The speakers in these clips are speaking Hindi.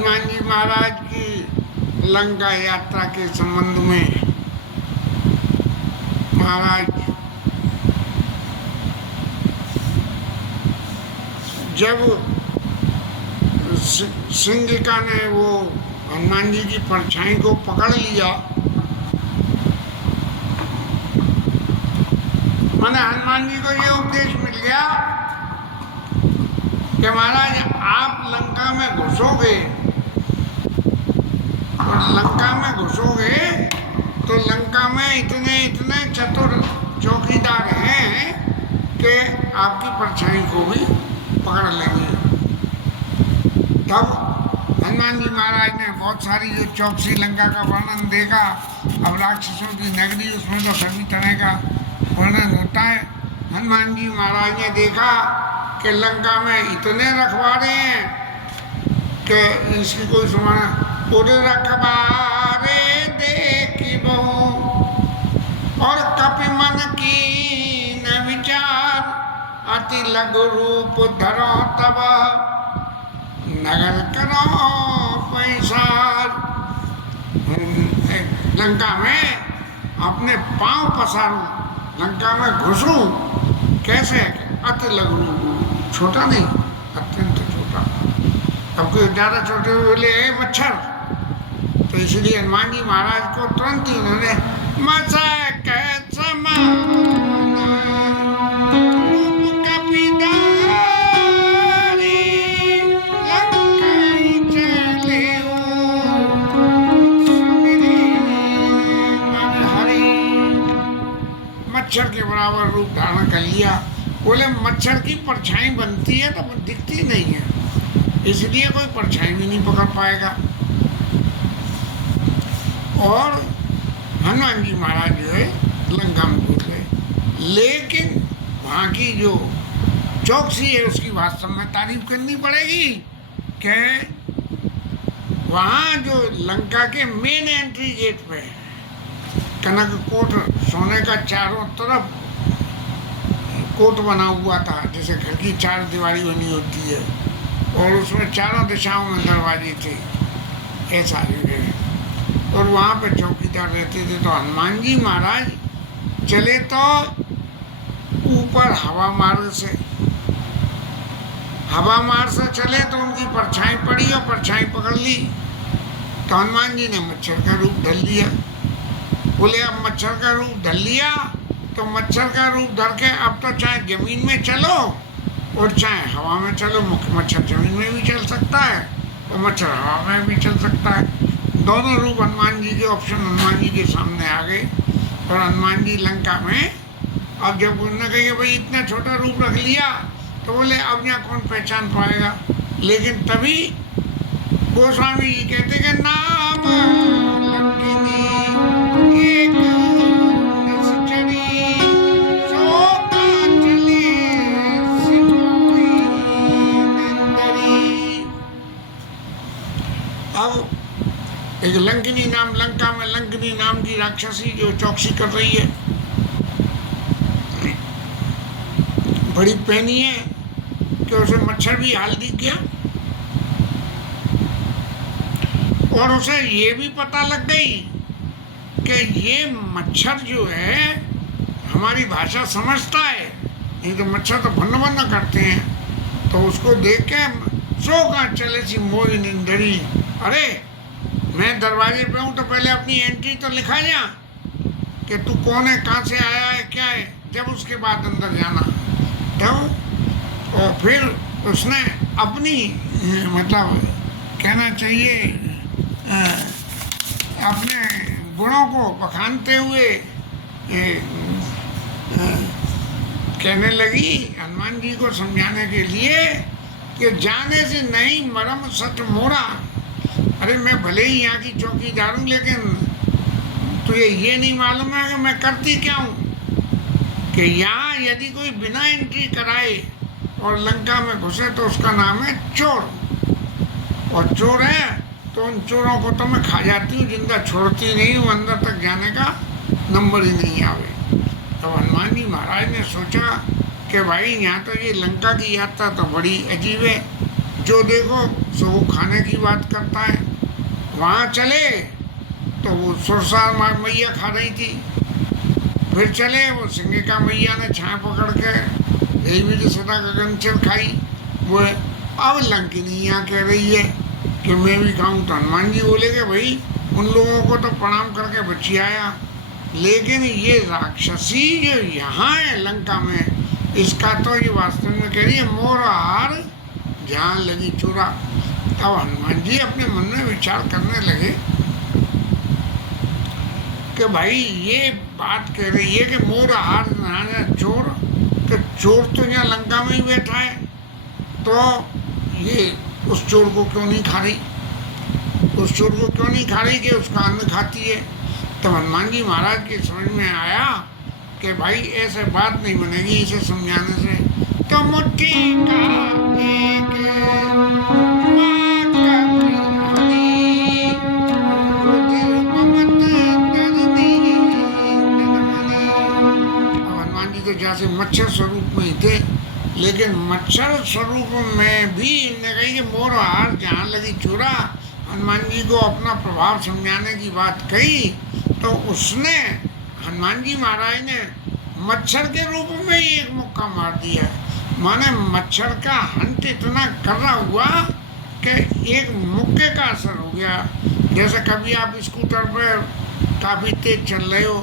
हनुमान जी महाराज की लंका यात्रा के संबंध में महाराज जब सिंहिका ने वो हनुमान जी की परछाई को पकड़ लिया, माने हनुमान जी को ये उपदेश मिल गया कि महाराज आप लंका में घुसोगे और लंका में घुसोगे तो लंका में इतने इतने चतुर चौकीदार हैं कि आपकी परछाई को भी पकड़ लेंगे। तब हनुमान जी महाराज ने बहुत सारी जो चौकसी लंका का वर्णन देखा। अब राक्षसों की नगरी, उसमें तो सभी तरह का वर्णन होता है। हनुमान जी महाराज ने देखा कि लंका में इतने रखवारे हैं कि इसकी कोई सुना। उड़ रखबारे देखिबो और कपि मन की न विचार, अति लघु रूप धरो तब नगर करो पैसार। लंका में अपने पांव पसारूं, लंका में घुसूं, कैसे? अति लघु, छोटा नहीं, अत्यंत छोटा। अब कोई ज़्यादा छोटे बोले मच्छर, तो इसलिए हनुमान जी महाराज को तुरंत ही उन्होंने मशक मच्छर के बराबर रूप धारण कर लिया। बोले मच्छर की परछाई बनती है तो दिखती नहीं है, इसलिए कोई परछाई भी नहीं पकड़ पाएगा। और हनुमान जी महाराज जो है लंका में घुस गए। लेकिन वहाँ की जो चौकसी है उसकी वास्तव में तारीफ करनी पड़ेगी कि वहाँ जो लंका के मेन एंट्री गेट पे कनक कोट, सोने का चारों तरफ कोट बना हुआ था, जैसे घर की चार दीवारी बनी होती है, और उसमें चारों दिशाओं में दरवाजे थे, ऐसा है। और वहाँ पे चौकीदार रहते थे। तो हनुमान जी महाराज चले तो ऊपर हवा मार्ग से, हवा मार्ग से चले तो उनकी परछाई पड़ी और परछाई पकड़ ली। तो हनुमान जी ने मच्छर का रूप धर लिया। बोले अब मच्छर का रूप धर लिया तो मच्छर का रूप धर के अब तो चाहे जमीन में चलो और चाहे हवा में चलो। मच्छर जमीन में भी चल सकता है और मच्छर हवा में भी चल सकता है। दोनों रूप हनुमान जी के ऑप्शन हनुमान जी के सामने आ गए। और हनुमान जी लंका में अब जब उन्होंने कहा भाई इतना छोटा रूप रख लिया, तो बोले अब यहाँ कौन पहचान पाएगा। लेकिन तभी गोस्वामी जी कहते कि नाम लंकिनी एक निश्चरी सोता चले सिकोई नंदरी। अब एक लंकिनी नाम, लंका में लंकिनी नाम की राक्षसी जो चौकसी कर रही है, बड़ी पैनी है कि उसे मच्छर भी हाल दिख गया। और उसे ये भी पता लग गई कि ये मच्छर जो है हमारी भाषा समझता है, नहीं तो मच्छर तो भन्न भन्न करते हैं। तो उसको देख के सो कहाँ चले सी मोई निंदरी, अरे मैं दरवाजे पे हूँ तो पहले अपनी एंट्री तो लिखा जा कि तू कौन है, कहाँ से आया है, क्या है, जब उसके बाद अंदर जाना। तो और फिर उसने अपनी मतलब कहना चाहिए अपने गुणों को बखानते हुए कहने लगी हनुमान जी को समझाने के लिए कि जाने से नहीं मरम सच मोरा। अरे मैं भले ही यहाँ की चौकीदार हूँ, लेकिन तुझे ये नहीं मालूम है कि मैं करती क्या हूँ। कि यहाँ यदि कोई बिना एंट्री कराए और लंका में घुसे तो उसका नाम है चोर। और चोर है तो उन चोरों को तो मैं खा जाती हूँ, जिंदा छोड़ती नहीं हूँ, अंदर तक जाने का नंबर ही नहीं आवे। तो हनुमान जी महाराज ने सोचा कि भाई यहाँ तो ये लंका की यात्रा तो बड़ी अजीब है, जो देखो सो वो खाने की बात करता है। वहाँ चले तो वो सुरसार मैया खा रही थी। फिर चले वो सिंगिका मैया ने छाया पकड़ के देवी जी सदा गगनचर खाई। वो अब लंकिनी यहाँ कह रही है कि मैं भी खाऊं। तो हनुमान जी बोले कि भाई उन लोगों को तो प्रणाम करके बची आया, लेकिन ये राक्षसी जो यहाँ है लंका में, इसका तो ये वास्तव में कह रही है मोर हार जहाँ लगी चूरा। तब हनुमान जी अपने मन में विचार करने लगे कि भाई ये बात कह रही है कि मोर हार जहाँ चोर, तो चोर तो यहाँ लंका में ही बैठा है, तो ये उस चोर को क्यों नहीं खा रही, उस चोर को क्यों नहीं खा रही कि उसका अन्न खाती है। तब हनुमान जी महाराज की समझ में आया कि भाई ऐसे बात नहीं बनेगी इसे समझाने से। तो मुट्ठी का एक बात का हनी, रुधिर ममत दर्दी ननमनी। अब हनुमान जी तो जैसे मच्छर स्वरूप में ही थे, लेकिन मच्छर स्वरूप में भी इनने कही कि मोर हार जहाँ लगी चूरा। हनुमान जी को अपना प्रभाव समझाने की बात कही तो उसने हनुमान जी महाराज ने मच्छर के रूप में ही एक मुक्का मार दिया। माने मच्छर का हंट इतना कर्रा हुआ कि एक मुक्के का असर हो गया। जैसे कभी आप स्कूटर पर काफ़ी तेज चल रहे हो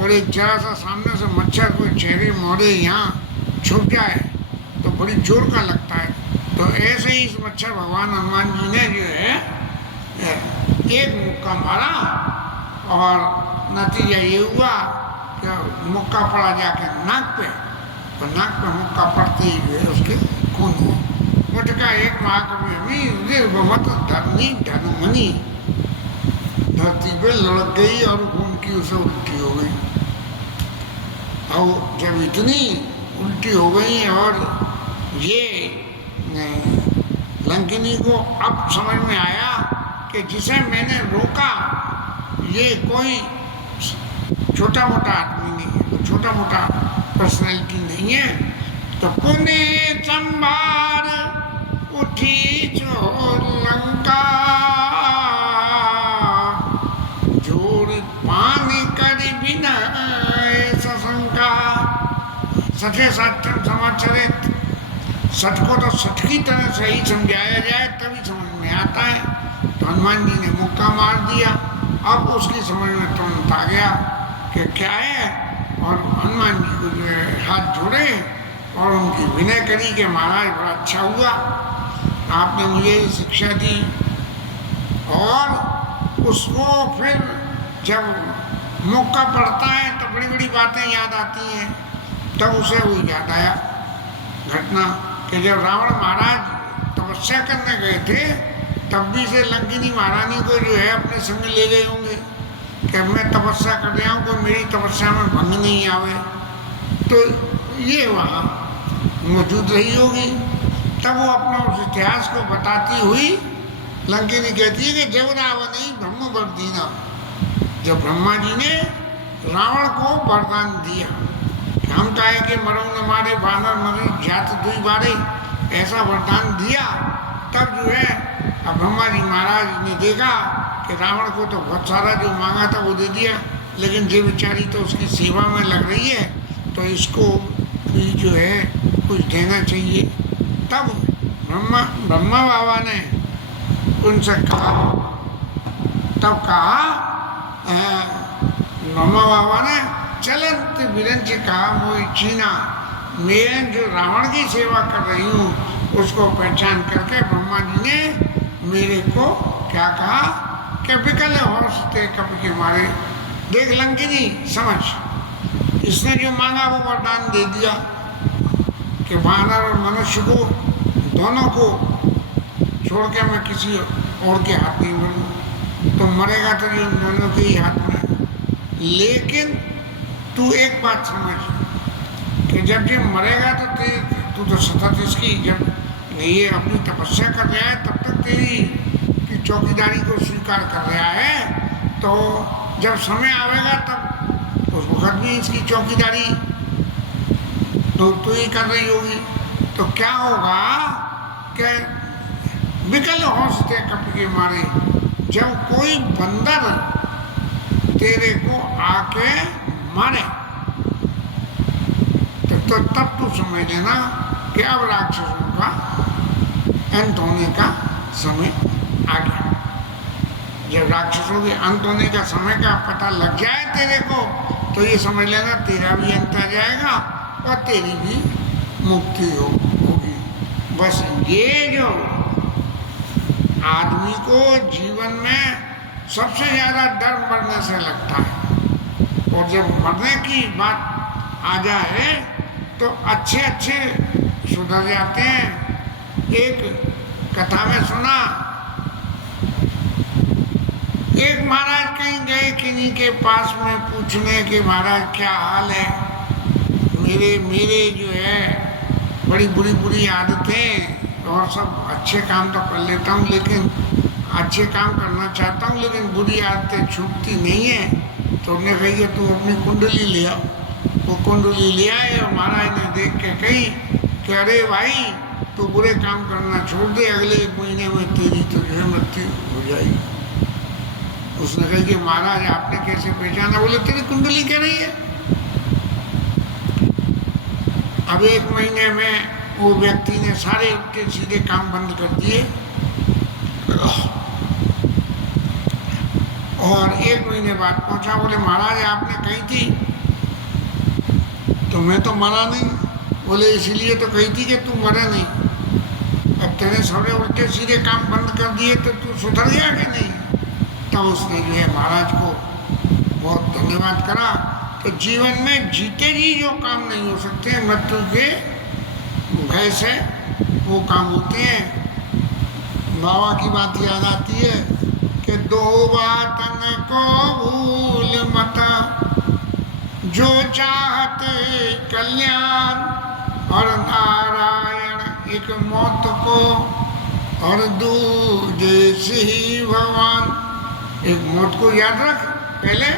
और एक जरा सा सामने से मच्छर कोई चेहरे मोड़े यहाँ छुप जाए तो बड़ी जोर का लगता है। तो ऐसे ही इस मच्छर भगवान हनुमान जी ने जो है एक मुक्का मारा और नतीजा ये हुआ कि मुक्का पड़ा जाके नाक पे, तो नाक पे मुक्का पड़ते ही जो है उसके खून हुआ। मुटका एक महाकवि हमी निर्भमत धरनी धनुमनी, धरती पे लड़क गई और खून की उसे उल्टी हो गई। और जब इतनी उल्टी हो गई और ये लंकिनी को अब समझ में आया कि जिसे मैंने रोका ये कोई छोटा मोटा आदमी नहीं है, छोटा मोटा पर्सनैलिटी नहीं है। तो पुण्य संभार उठी चोर लंका, जोड़ पानी कर बिना सशंका। सचे साक्षर समाचरित, सच को तो सच की तरह से ही समझाया जाए तभी समझ में आता है। तो हनुमान जी ने मुक्का मार दिया। अब उसकी समझ में तुरंत आ गया कि क्या है, और हनुमान जी को जो है हाथ जोड़े और उनकी विनय करी कि महाराज बड़ा अच्छा हुआ, आपने मुझे शिक्षा दी। और उसको फिर जब मौका पड़ता है तो बड़ी बड़ी बातें याद आती हैं। तब उसे वो याद आया घटना कि जब रावण महाराज तपस्या करने गए थे तब भी से लंकिनी महारानी को जो है अपने संग ले गए होंगे कि मैं तपस्या कर रहा हूँ, कोई मेरी तपस्या में भंग नहीं आवे। तो ये वहाँ मौजूद रही होगी। तब वो अपना उस इतिहास को बताती हुई लंकिनी कहती है कि जब रावण ही ब्रह्म वर दीना, जब ब्रह्मा जी ने रावण को वरदान दिया कि हम काहे के मरो न मारे बानर मरे जात दुई बारे, ऐसा वरदान दिया। तब जो है अब ब्रह्मा जी महाराज ने देखा कि रावण को तो बहुत सारा जो मांगा था वो दे दिया, लेकिन ये बेचारी तो उसकी सेवा में लग रही है तो इसको भी जो है कुछ देना चाहिए। तब ब्रह्मा बाबा ने उनसे कहा, तब कहा ब्रह्मा बाबा ने चलत विरंच कहा मोई चीना, मैं जो रावण की सेवा कर रही हूँ उसको पहचान करके ब्रह्मा जी ने मेरे को क्या कहा कि विकल होते कपि के मारे। देख लंकिनी समझ, इसने जो मांगा वो वरदान दे दिया कि वानर और मनुष्य को दोनों को छोड़ के मैं किसी और के हाथ नहीं मरूँ, तो मरेगा तो ये दोनों के ही हाथ में। लेकिन तू एक बात समझ कि जब ये मरेगा तो तू तो सतत इसकी, जब ये अपनी तपस्या कर रहा है तब तक तेरी की चौकीदारी को स्वीकार कर रहा है, तो जब समय आवेगा तब उस वक्त भी इसकी चौकीदारी तो ही कर रही होगी। तो क्या होगा कि विकल हौसते कपि के मारे, जब कोई बंदर तेरे को आके मारे तो तब तू समझ लेना कि अब राक्षसों का अंत होने का समय आ गया। जब राक्षसों के अंत होने का समय का पता लग जाए तेरे को, तो ये समझ लेना तेरा भी अंत आ जाएगा और तेरी भी मुक्ति होगी। बस ये जो आदमी को जीवन में सबसे ज्यादा डर मरने से लगता है, और जब मरने की बात आ जाए तो अच्छे अच्छे सुधर जाते हैं। एक कथा में सुना, एक महाराज कहीं गए किन्हीं के पास में पूछने कि महाराज क्या हाल है, मेरे जो है बड़ी बुरी आदतें, और सब अच्छे काम तो कर लेता हूँ, लेकिन अच्छे काम करना चाहता हूँ, लेकिन बुरी आदतें छूटती नहीं है। तो उन्होंने कही कि तू अपनी कुंडली ले आओ। वो कुंडली ले आए और महाराज ने देख के कही कि अरे भाई तू बुरे काम करना छोड़ दे, अगले 1 महीने में तेरी तो जो है मृत्यु हो जाएगी। उसने कही कि महाराज आपने कैसे पहचाना? बोले तेरी कुंडली कह रही है। अब 1 महीने में वो व्यक्ति ने सारे उल्टे सीधे काम बंद कर दिए, और 1 महीने बाद पहुंचा। बोले महाराज आपने कही थी, तो मैं तो मरा नहीं। बोले इसीलिए तो कही थी कि तू मरा नहीं। अब तेरे सारे उल्टे सीधे काम बंद कर दिए तो तू सुधर गया कि नहीं? तब उसने जो है महाराज को बहुत धन्यवाद करा। तो जीवन में जीते जी जो काम नहीं हो सकते, मृत्यु के भय से वो काम होते हैं। बाबा की बात याद आती है कि 2 बातन को भूल मत, जो चाहते कल्याण, और नारायण एक मौत को, और दूजे से ही भगवान। एक मौत को याद रख पहले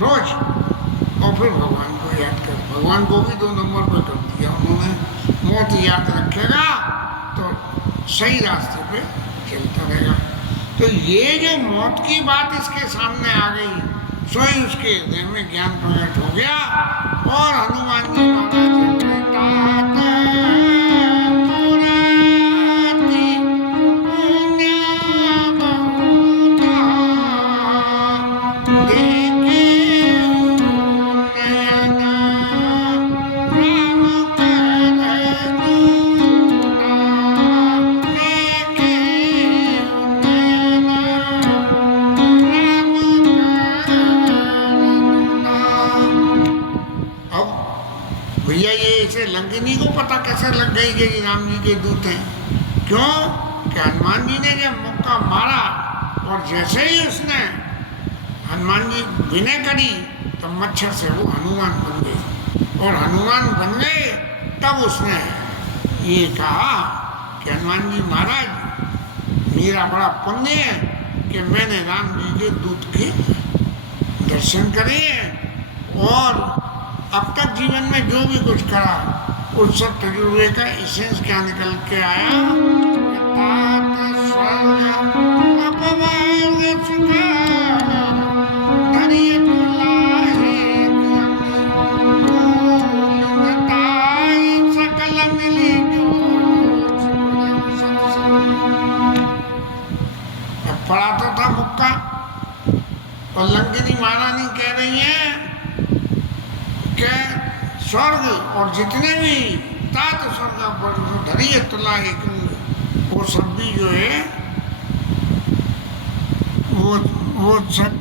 रोज, और फिर भगवान को याद कर। भगवान को भी 2 नंबर पर कर दिया उन्होंने। मौत याद रखेगा तो सही रास्ते पे चलता रहेगा। तो ये जो मौत की बात इसके सामने आ गई, स्वयं उसके हृदय में ज्ञान प्रकट हो गया, और हनुमान जी भैया ये इसे लंकिनी को पता कैसे लग गई कि राम जी के दूत हैं? क्यों कि हनुमान जी ने जब मुक्का मारा, और जैसे ही उसने हनुमान जी विनय करी, तब मच्छर से वो हनुमान बन गए। और हनुमान बन गए तब उसने ये कहा कि हनुमान जी महाराज मेरा बड़ा पुण्य है कि मैंने राम जी के दूत के दर्शन करे, और अब तक जीवन में जो भी कुछ करा उस सब तजुर्बे का एसेंस क्या निकल के आया? पड़ा तो था मुक्का, और लंकिनी महारानी कह रही है कि स्वर्ग और जितने भी तात स्वर्ग पर धरी तुला एक, वो सब भी जो है वो सब